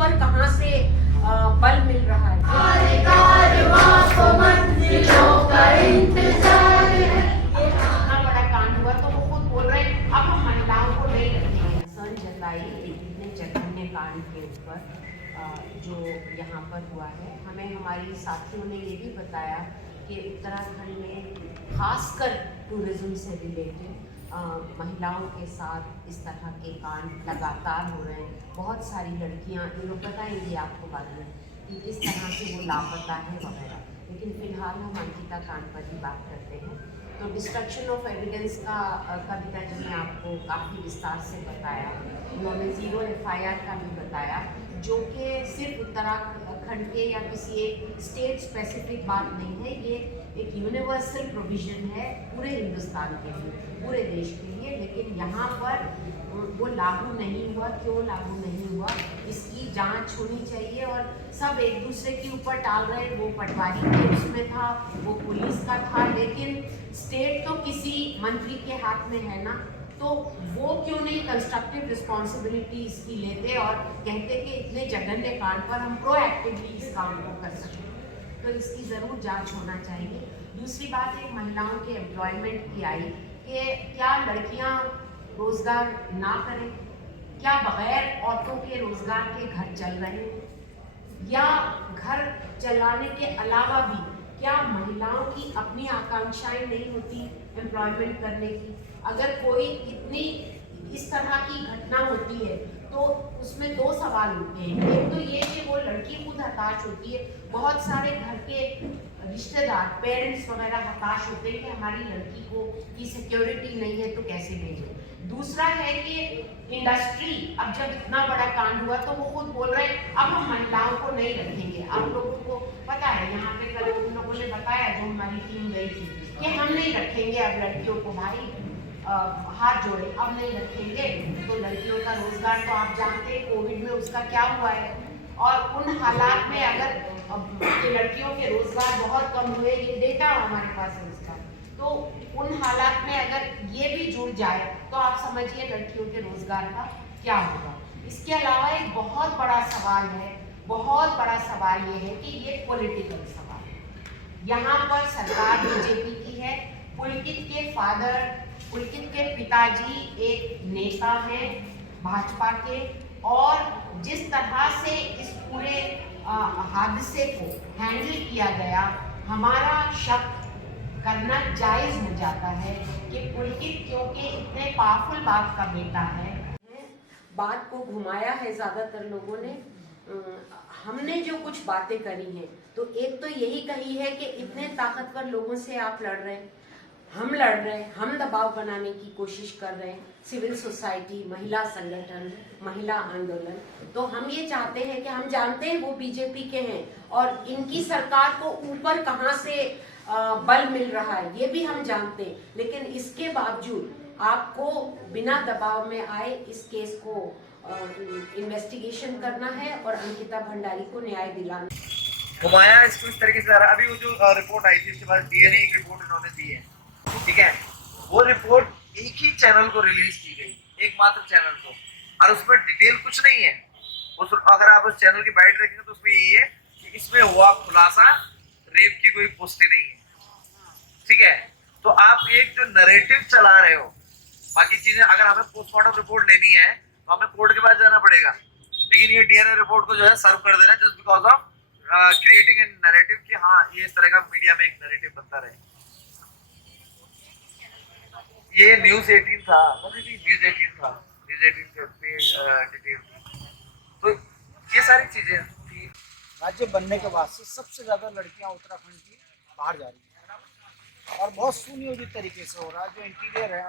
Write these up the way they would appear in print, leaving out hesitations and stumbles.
ऊपर कहां से बल मिल रहा है। इतना बड़ा कांड हुआ तो वो खुद बोल रहे हैं अब हम महिलाओं को नहीं रखेंगे। सर जताई इतने जघन्य कांड के ऊपर जो यहाँ पर हुआ है, हमें हमारी साथियों ने ये भी बताया कि उत्तराखंड में खासकर टूरिज्म से रिलेटेड महिलाओं के साथ इस तरह के कांड लगातार हो रहे हैं। बहुत सारी लड़कियां, ये लोग बताएंगे आपको बाद में कि किस तरह से वो लापता है वगैरह। लेकिन फिलहाल हम अंकिता कांड पर ही बात करते हैं। तो डिस्ट्रक्शन ऑफ एविडेंस का कविता जी ने आपको काफ़ी विस्तार से बताया। उन्होंने ज़ीरो FIR का भी बताया, जो कि सिर्फ उत्तराखंड के या किसी एक स्टेट स्पेसिफिक बात नहीं है, ये एक यूनिवर्सल प्रोविज़न है पूरे हिंदुस्तान के लिए, पूरे देश के लिए। लेकिन यहाँ पर वो लागू नहीं हुआ। क्यों लागू नहीं हुआ, इसकी जांच होनी चाहिए। और सब एक दूसरे के ऊपर टाल रहे हैं, वो पटवारी के उसमें था, वो पुलिस का था, लेकिन स्टेट तो किसी मंत्री के हाथ में है ना, तो वो क्यों नहीं कंस्ट्रक्टिव रिस्पॉन्सिबिलिटी इसकी लेते और कहते कि इतने जघन्य कांड पर हम प्रोएक्टिवली इस काम को कर सकते। तो इसकी ज़रूर जांच होना चाहिए। दूसरी बात एक महिलाओं के एम्प्लॉयमेंट की आई कि क्या लड़कियां रोज़गार ना करें, क्या बग़ैर औरतों के रोज़गार के घर चल रहे हैं, या घर चलाने के अलावा भी क्या महिलाओं की अपनी आकांक्षाएं नहीं होती एम्प्लॉयमेंट करने की। अगर कोई इतनी इस तरह की घटना होती है तो उसमें दो सवाल उठते हैं। एक तो ये कि वो लड़की खुद हताश होती है, बहुत सारे घर के रिश्तेदार पेरेंट्स वगैरह हताश होते हैं कि हमारी लड़की को की सिक्योरिटी नहीं है तो कैसे भेजें। दूसरा है कि इंडस्ट्री, अब जब इतना बड़ा कांड हुआ तो वो खुद बोल रहे हैं अब हम महिलाओं को नहीं रखेंगे। आप लोगों को पता है, यहाँ पे कल उन लोगों ने बताया जो हमारी टीम गई थी कि हम नहीं रखेंगे अब लड़कियों को, भाई हाथ जोड़े, अब नहीं रखेंगे। तो लड़कियों का रोजगार तो आप जानते हैं कोविड में उसका क्या हुआ है। और उन हालात में अगर लड़कियों के रोजगार बहुत कम हुए, ये डेटा हमारे पास है उसका, तो उन हालात में अगर ये भी जुड़ जाए तो आप समझिए लड़कियों के रोजगार का क्या होगा। इसके अलावा एक बहुत बड़ा सवाल है, बहुत बड़ा सवाल ये है कि ये पॉलिटिकल सवाल है। यहाँ पर सरकार बीजेपी की है, पुलकित के फादर, पुलकित के पिताजी एक नेता हैं भाजपा के, और जिस तरह से इस पूरे हादसे को हैंडल किया गया, हमारा शक करना जायज हो जाता है कि पुलकित क्योंकि इतने पावरफुल बाप का बेटा है, बात को घुमाया है ज़्यादातर लोगों ने। हमने जो कुछ बातें करी हैं तो एक तो यही कही है कि इतने ताकतवर लोगों से आप लड़ रहे हैं, हम लड़ रहे हैं, हम दबाव बनाने की कोशिश कर रहे हैं, सिविल सोसाइटी, महिला संगठन, महिला आंदोलन। तो हम ये चाहते हैं कि हम जानते हैं वो बीजेपी के हैं और इनकी सरकार को ऊपर कहां से बल मिल रहा है ये भी हम जानते हैं, लेकिन इसके बावजूद आपको बिना दबाव में आए इस केस को इन्वेस्टिगेशन करना है और अंकिता भंडारी को न्याय दिलाना। घुमाया इसको इस तरीके से। अभी वो जो रिपोर्ट आई थी उसके बाद DNA की रिपोर्ट इन्होंने दी है, ठीक है। वो रिपोर्ट एक ही चैनल को रिलीज की गई, एकमात्र चैनल को, और उसमें डिटेल कुछ नहीं है। अगर आप उस चैनल की बाइट देखेंगे तो उसमें यही है कि इसमें हुआ खुलासा, रेप की कोई पुष्टि नहीं है, ठीक है। तो आप एक जो नैरेटिव चला रहे हो, बाकी चीजें अगर हमें पोस्टमार्टम रिपोर्ट लेनी है तो हमें कोर्ट के पास जाना पड़ेगा, लेकिन ये DNA रिपोर्ट को जो है सर्व कर देना just because of creating a narrative कि हाँ ये इस तरह का मीडिया में एक नैरेटिव बनता रहे। ये न्यूज़ 18 था, न्यूज़ 18 था, न्यूज़ 18 के पेज डिटेल। तो ये सारी चीजें थी। राज्य बनने के बाद से सबसे ज़्यादा लड़कियां उत्तराखंड की बाहर जा रही हैं और बहुत सुनियोजित तरीके से हो रहा है। जो इंटीरियर है,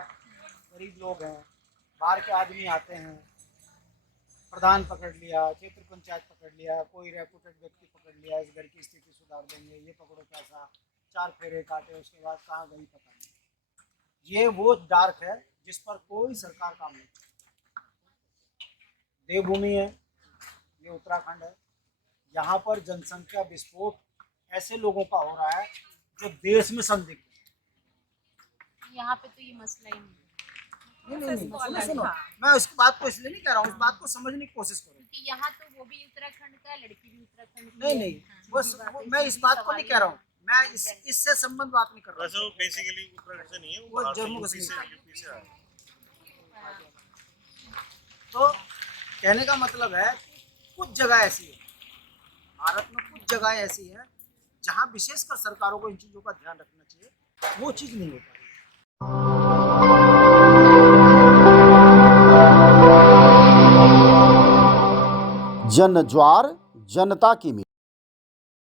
गरीब लोग हैं, बाहर के आदमी आते हैं, प्रधान पकड़ लिया, क्षेत्र पंचायत पकड़ लिया, कोई रेपुटेड व्यक्ति पकड़ लिया, इस घर की स्थिति सुधार देंगे, ये पकड़ो पैसा, 4 फेरे काटे, उसके बाद कहाँ गई पता नहीं। ये वो डार्क है जिस पर कोई सरकार काम नहीं करती। देवभूमि है, ये उत्तराखंड है, यहाँ पर जनसंख्या विस्फोट ऐसे लोगों का हो रहा है जो देश में संदिग्ध है। यहाँ पे तो ये मसला ही नहीं। नहीं, सुनो, मैं उस बात को इसलिए नहीं कह रहा हूँ, उस बात को समझने की कोशिश करो। क्योंकि यहाँ तो वो भी उत्तराखंड का है, लड़की भी उत्तराखंड की नहीं है। नहीं, हाँ, बस ये बात मैं है, इस बात को नहीं कह रहा हूँ, मैं इससे संबंध बात नहीं कर रहा वैसे वो बेसिकली उत्तराखंड से नहीं है, वो बाहर से जम्मू यूपी कश्मीर से का। यूपी से आया है। तो कहने का मतलब है कुछ जगह ऐसी है, भारत में कुछ जगह ऐसी है जहाँ विशेषकर सरकारों को इन चीज़ों का ध्यान रखना चाहिए, वो चीज़ नहीं हो पा रही। जन ज्वार जनता की